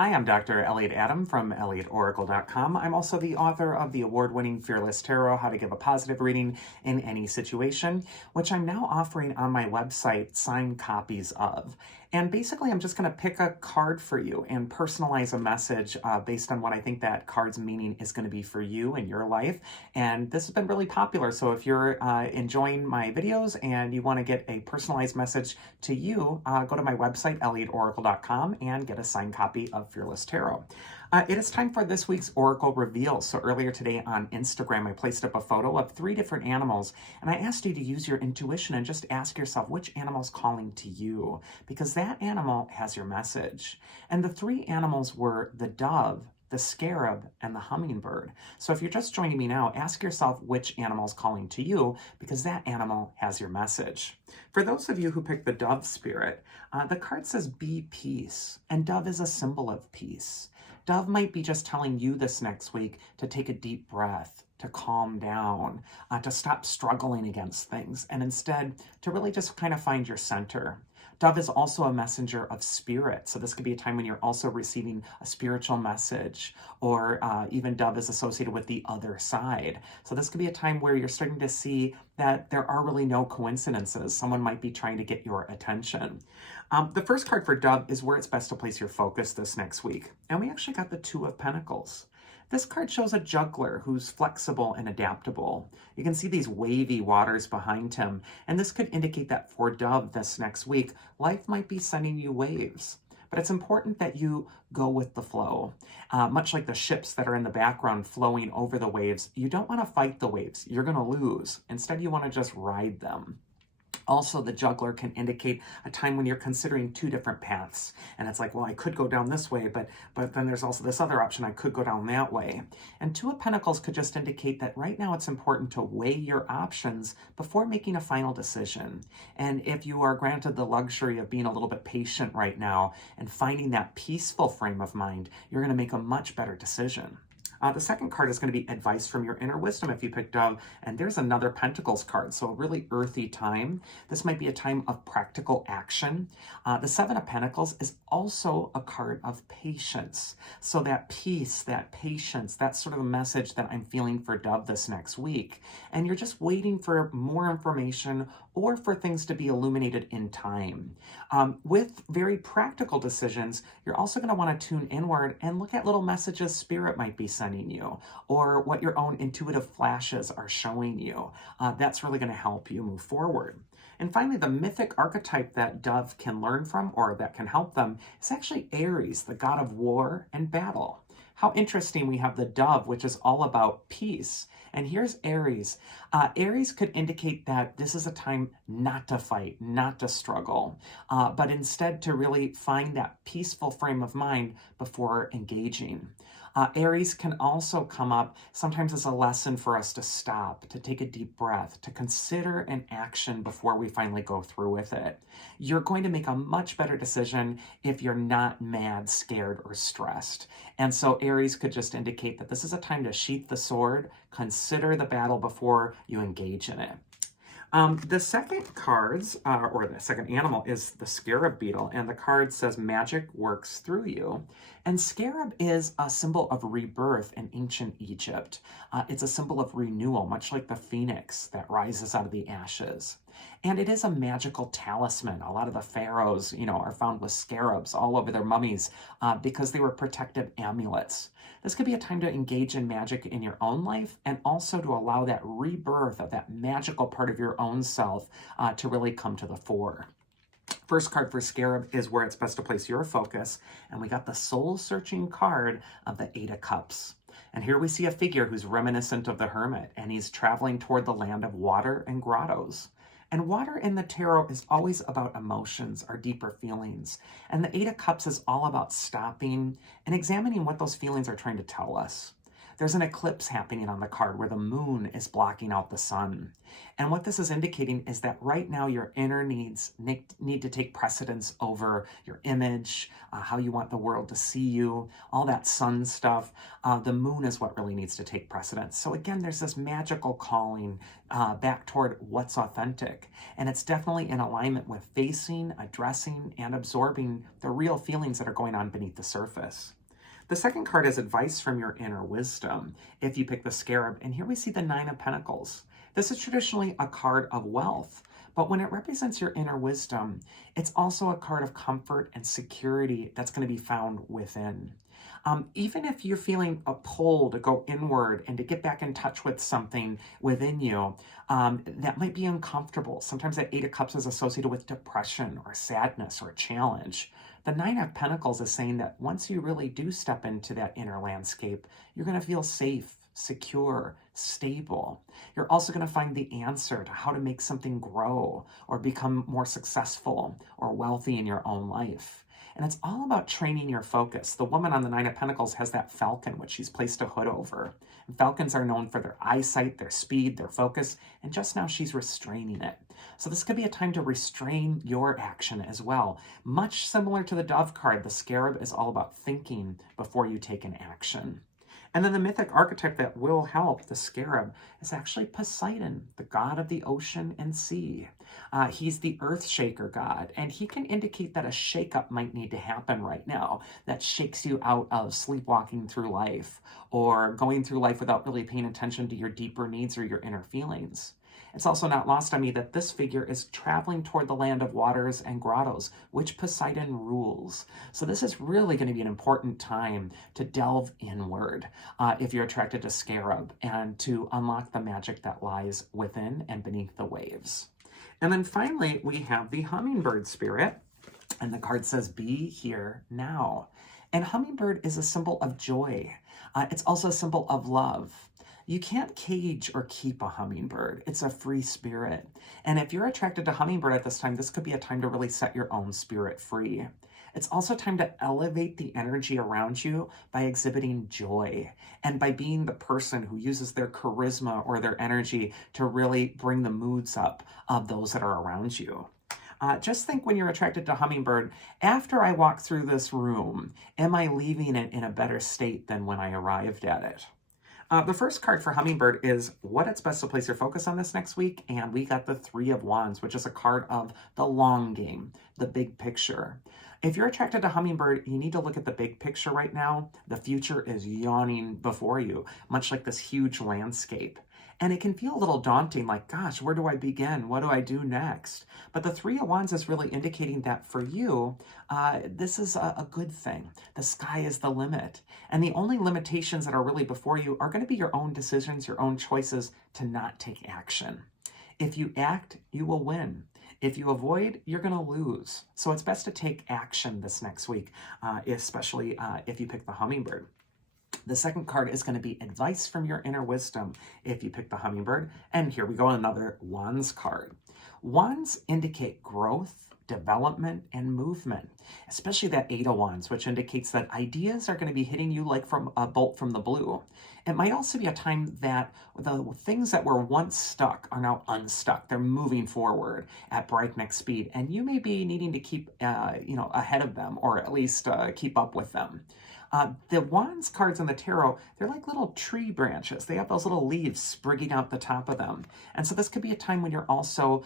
Hi, I'm Dr. Elliot Adam from ElliotOracle.com. I'm also the author of the award-winning Fearless Tarot, How to Give a Positive Reading in Any Situation, which I'm now offering on my website signed copies of. And basically, I'm just going to pick a card for you and personalize a message based on what I think that card's meaning is going to be for you in your life. And this has been really popular. So if you're enjoying my videos and you want to get a personalized message to you, go to my website, ElliotOracle.com, and get a signed copy of Fearless Tarot. It is time for this week's Oracle Reveal. So earlier today on Instagram, I placed up a photo of 3 different animals, and I asked you to use your intuition and just ask yourself which animal's calling to you, because that animal has your message. And the 3 animals were the dove, the scarab, and the hummingbird. So if you're just joining me now, ask yourself which animal's calling to you, because that animal has your message. For those of you who picked the dove spirit, the card says be peace, and dove is a symbol of peace. Dove might be just telling you this next week to take a deep breath, to calm down, to stop struggling against things, and instead to really just kind of find your center. Dove is also a messenger of spirit. So this could be a time when you're also receiving a spiritual message, or even dove is associated with the other side. So this could be a time where you're starting to see that there are really no coincidences. Someone might be trying to get your attention. The first card for dove is where it's best to place your focus this next week. And we actually got the 2 of Pentacles. This card shows a juggler who's flexible and adaptable. You can see these wavy waters behind him, and this could indicate that for dove this next week, life might be sending you waves. But it's important that you go with the flow. Much like the ships that are in the background flowing over the waves, you don't want to fight the waves. You're going to lose. Instead, you want to just ride them. Also, the juggler can indicate a time when you're considering 2 different paths. And it's like, well, I could go down this way, but then there's also this other option. I could go down that way. And 2 of Pentacles could just indicate that right now it's important to weigh your options before making a final decision. And if you are granted the luxury of being a little bit patient right now and finding that peaceful frame of mind, you're going to make a much better decision. The second card is going to be advice from your inner wisdom if you picked dove, and there's another Pentacles card, so a really earthy time. This might be a time of practical action. The 7 of Pentacles is also a card of patience. So that peace, that patience, that's sort of a message that I'm feeling for dove this next week. And you're just waiting for more information or for things to be illuminated in time. With very practical decisions, you're also going to want to tune inward and look at little messages Spirit might be sending you, or what your own intuitive flashes are showing you. That's really going to help you move forward. And finally, the mythic archetype that dove can learn from, or that can help them, is actually Aries, the god of war and battle. How interesting, we have the dove, which is all about peace. And here's Aries. Aries could indicate that this is a time not to fight, not to struggle, but instead to really find that peaceful frame of mind before engaging. Aries can also come up sometimes as a lesson for us to stop, to take a deep breath, to consider an action before we finally go through with it. You're going to make a much better decision if you're not mad, scared, or stressed. And so Aries could just indicate that this is a time to sheath the sword, consider the battle before you engage in it. The second cards, or the second animal, is the Scarab beetle, and the card says magic works through you. And Scarab is a symbol of rebirth in ancient Egypt. It's a symbol of renewal, much like the phoenix that rises out of the ashes. And it is a magical talisman. A lot of the pharaohs, are found with scarabs all over their mummies because they were protective amulets. This could be a time to engage in magic in your own life, and also to allow that rebirth of that magical part of your own self to really come to the fore. First card for Scarab is where it's best to place your focus, and we got the soul-searching card of the 8 of Cups. And here we see a figure who's reminiscent of the hermit, and he's traveling toward the land of water and grottos. And water in the tarot is always about emotions, our deeper feelings. And the 8 of Cups is all about stopping and examining what those feelings are trying to tell us. There's an eclipse happening on the card where the moon is blocking out the sun. And what this is indicating is that right now your inner needs need to take precedence over your image, how you want the world to see you, all that sun stuff. The moon is what really needs to take precedence. So again, there's this magical calling back toward what's authentic. And it's definitely in alignment with facing, addressing, and absorbing the real feelings that are going on beneath the surface. The second card is advice from your inner wisdom, if you pick the Scarab. And here we see the Nine of Pentacles. This is traditionally a card of wealth, but when it represents your inner wisdom, it's also a card of comfort and security that's going to be found within. Even if you're feeling a pull to go inward and to get back in touch with something within you, that might be uncomfortable. Sometimes that Eight of Cups is associated with depression or sadness or challenge. The Nine of Pentacles is saying that once you really do step into that inner landscape, you're going to feel safe, secure, stable. You're also going to find the answer to how to make something grow or become more successful or wealthy in your own life. And it's all about training your focus. The woman on the Nine of Pentacles has that falcon, which she's placed a hood over. And falcons are known for their eyesight, their speed, their focus, and just now she's restraining it. So this could be a time to restrain your action as well. Much similar to the Dove card, the Scarab is all about thinking before you take an action. And then the mythic archetype that will help the Scarab is actually Poseidon, the god of the ocean and sea. He's the earth shaker god, and he can indicate that a shakeup might need to happen right now that shakes you out of sleepwalking through life or going through life without really paying attention to your deeper needs or your inner feelings. It's also not lost on me that this figure is traveling toward the land of waters and grottos, which Poseidon rules. So this is really going to be an important time to delve inward if you're attracted to Scarab and to unlock the magic that lies within and beneath the waves. And then finally, we have the Hummingbird spirit, and the card says, "Be here now." And Hummingbird is a symbol of joy. It's also a symbol of love. You can't cage or keep a hummingbird. It's a free spirit. And if you're attracted to hummingbird at this time, this could be a time to really set your own spirit free. It's also time to elevate the energy around you by exhibiting joy and by being the person who uses their charisma or their energy to really bring the moods up of those that are around you. Just think when you're attracted to hummingbird, after I walk through this room, am I leaving it in a better state than when I arrived at it? The first card for Hummingbird is what it's best to place your focus on this next week, and we got the Three of Wands, which is a card of the long game, the big picture. If you're attracted to Hummingbird, you need to look at the big picture right now. The future is yawning before you, much like this huge landscape. And it can feel a little daunting, like, gosh, where do I begin? What do I do next? But the Three of Wands is really indicating that for you, this is a good thing. The sky is the limit. And the only limitations that are really before you are going to be your own decisions, your own choices to not take action. If you act, you will win. If you avoid, you're going to lose. So it's best to take action this next week, especially if you pick the Hummingbird. The second card is going to be advice from your inner wisdom if you pick the Hummingbird. And here we go, another Wands card. Wands indicate growth, development, and movement, especially that Eight of Wands, which indicates that ideas are going to be hitting you like from a bolt from the blue. It might also be a time that the things that were once stuck are now unstuck. They're moving forward at breakneck speed, and you may be needing to keep ahead of them, or at least keep up with them. The Wands cards in the tarot, they're like little tree branches. They have those little leaves sprigging out the top of them. And so this could be a time when you're also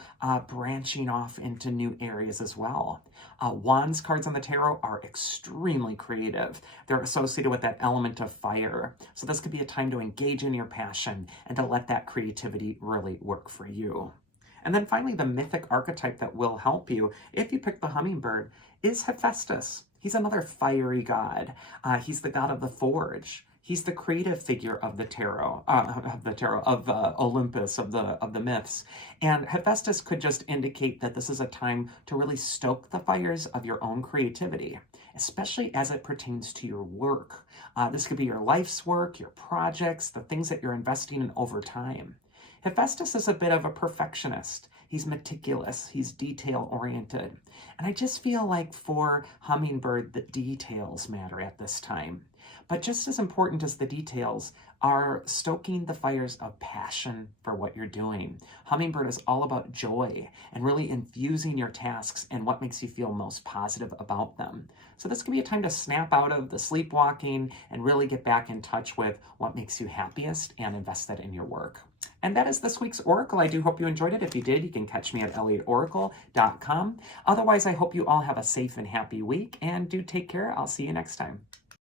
branching off into new areas as well. Wands cards on the tarot are extremely creative. They're associated with that element of fire. So this could be a time to engage in your passion and to let that creativity really work for you. And then finally, the mythic archetype that will help you, if you pick the Hummingbird, is Hephaestus. He's another fiery god. He's the god of the forge. He's the creative figure of the tarot, of Olympus, of the myths. And Hephaestus could just indicate that this is a time to really stoke the fires of your own creativity, especially as it pertains to your work. This could be your life's work, your projects, the things that you're investing in over time. Hephaestus is a bit of a perfectionist. He's meticulous. He's detail-oriented. And I just feel like for Hummingbird, the details matter at this time. But just as important as the details are stoking the fires of passion for what you're doing. Hummingbird is all about joy and really infusing your tasks and what makes you feel most positive about them. So this can be a time to snap out of the sleepwalking and really get back in touch with what makes you happiest and invest that in your work. And that is this week's Oracle. I do hope you enjoyed it. If you did, you can catch me at elliotoracle.com. Otherwise, I hope you all have a safe and happy week, and do take care. I'll see you next time.